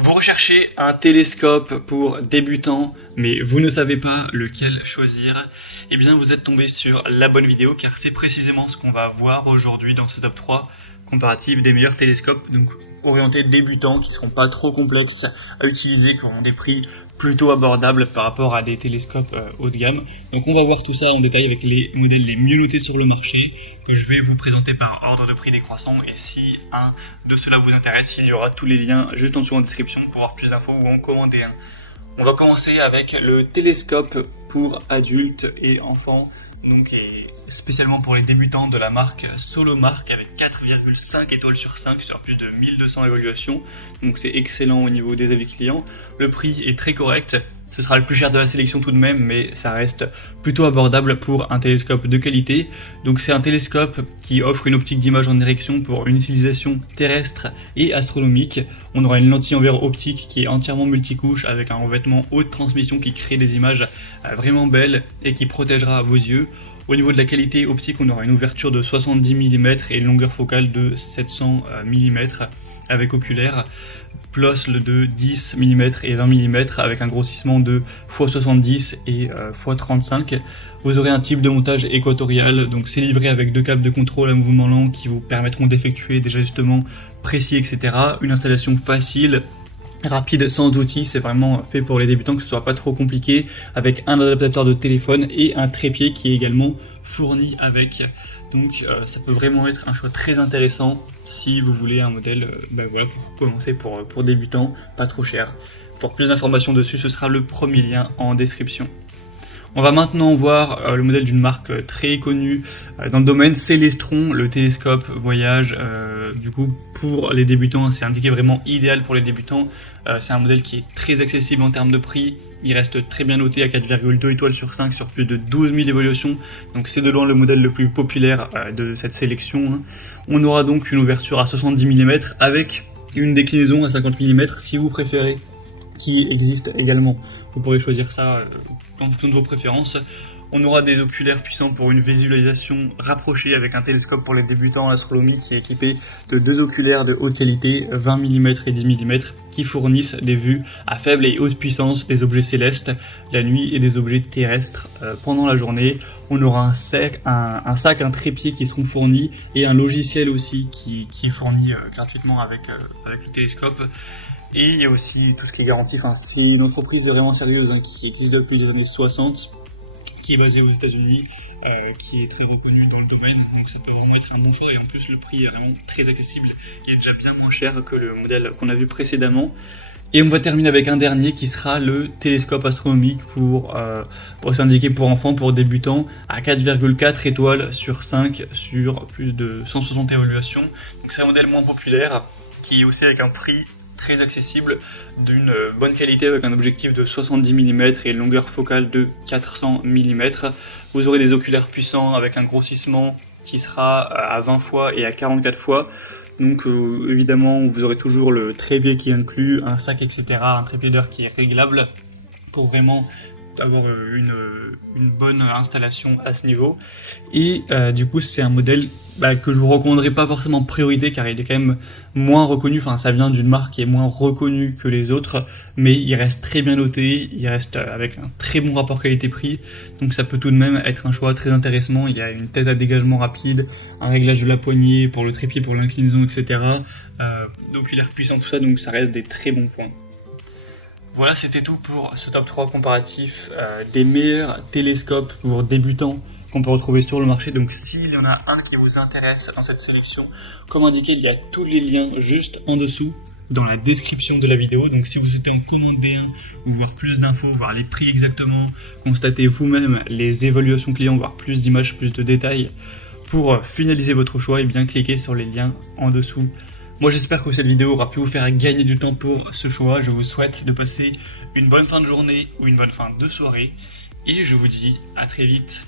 Vous recherchez un télescope pour débutants, mais vous ne savez pas lequel choisir. Eh bien, vous êtes tombé sur la bonne vidéo, car c'est précisément ce qu'on va voir aujourd'hui dans ce top 3 comparatif des meilleurs télescopes, donc orientés débutants, qui seront pas trop complexes à utiliser, qui auront des prix plutôt abordables par rapport à des télescopes haut de gamme. Donc on va voir tout ça en détail avec les modèles les mieux notés sur le marché, que je vais vous présenter par ordre de prix décroissant, et si un de cela vous intéresse, il y aura tous les liens juste en dessous en description pour avoir plus d'infos ou en commander un. On va commencer avec le télescope pour adultes et enfants, donc spécialement pour les débutants de la marque Solomark avec 4,5 étoiles sur 5 sur plus de 1200 évaluations, donc c'est excellent au niveau des avis clients. Le prix est très correct, ce sera le plus cher de la sélection tout de même, mais ça reste plutôt abordable pour un télescope de qualité. Donc c'est un télescope qui offre une optique d'image en direction pour une utilisation terrestre et astronomique. On aura une lentille en verre optique qui est entièrement multicouche avec un revêtement haute transmission qui crée des images vraiment belles et qui protégera vos yeux. Au niveau de la qualité optique, on aura une ouverture de 70 mm et une longueur focale de 700 mm avec oculaire, plus de 10 mm et 20 mm avec un grossissement de x70 et x35. Vous aurez un type de montage équatorial, donc c'est livré avec deux câbles de contrôle à mouvement lent qui vous permettront d'effectuer des ajustements précis, etc. Une installation facile, rapide, sans outils, c'est vraiment fait pour les débutants, que ce soit pas trop compliqué, avec un adaptateur de téléphone et un trépied qui est également fourni avec. Donc ça peut vraiment être un choix très intéressant si vous voulez un modèle pour commencer pour débutants, pas trop cher. Pour plus d'informations dessus, ce sera le premier lien en description. On va maintenant voir le modèle d'une marque très connue dans le domaine, Celestron, le télescope voyage. Du coup, pour les débutants, c'est indiqué vraiment idéal pour les débutants. C'est un modèle qui est très accessible en termes de prix. Il reste très bien noté à 4,2 étoiles sur 5 sur plus de 12 000 évaluations. Donc c'est de loin le modèle le plus populaire de cette sélection. On aura donc une ouverture à 70 mm avec une déclinaison à 50 mm si vous préférez, qui existe également. Vous pourrez choisir ça en fonction de vos préférences. On aura des oculaires puissants pour une visualisation rapprochée avec un télescope pour les débutants en astronomie qui est équipé de deux oculaires de haute qualité, 20 mm et 10 mm, qui fournissent des vues à faible et haute puissance des objets célestes la nuit et des objets terrestres pendant la journée. On aura un sac, un trépied qui seront fournis et un logiciel aussi qui est fourni gratuitement avec le télescope. Et il y a aussi tout ce qui est garanti, c'est une entreprise vraiment sérieuse qui existe depuis les années 60, qui est basée aux États-Unis, qui est très reconnue dans le domaine, donc ça peut vraiment être un bon choix, et en plus le prix est vraiment très accessible, il est déjà bien moins cher que le modèle qu'on a vu précédemment. Et on va terminer avec un dernier qui sera le télescope astronomique pour s'indiquer pour enfants, pour débutants, à 4,4 étoiles sur 5 sur plus de 160 évaluations. Donc c'est un modèle moins populaire, qui est aussi avec un prix très accessible, d'une bonne qualité avec un objectif de 70 mm et une longueur focale de 400 mm. Vous aurez des oculaires puissants avec un grossissement qui sera à 20 fois et à 44 fois. Donc évidemment vous aurez toujours le trépied qui est inclus, un sac, etc. Un trépied d'heure qui est réglable pour vraiment avoir une bonne installation à ce niveau. Et du coup c'est un modèle que je vous recommanderais pas forcément en priorité, car il est quand même moins reconnu, ça vient d'une marque qui est moins reconnue que les autres, mais il reste très bien noté, il reste avec un très bon rapport qualité-prix, donc ça peut tout de même être un choix très intéressant. Il y a une tête à dégagement rapide, un réglage de la poignée pour le trépied, pour l'inclinaison, etc. D'oculaires puissants, tout ça, donc ça reste des très bons points. Voilà, c'était tout pour ce top 3 comparatif des meilleurs télescopes pour débutants qu'on peut retrouver sur le marché. Donc s'il y en a un qui vous intéresse dans cette sélection, comme indiqué, il y a tous les liens juste en dessous dans la description de la vidéo. Donc si vous souhaitez en commander un ou voir plus d'infos, voir les prix exactement, constater vous-même les évaluations clients, voir plus d'images, plus de détails, pour finaliser votre choix, et bien cliquez sur les liens en dessous. Moi j'espère que cette vidéo aura pu vous faire gagner du temps pour ce choix. Je vous souhaite de passer une bonne fin de journée ou une bonne fin de soirée, et je vous dis à très vite.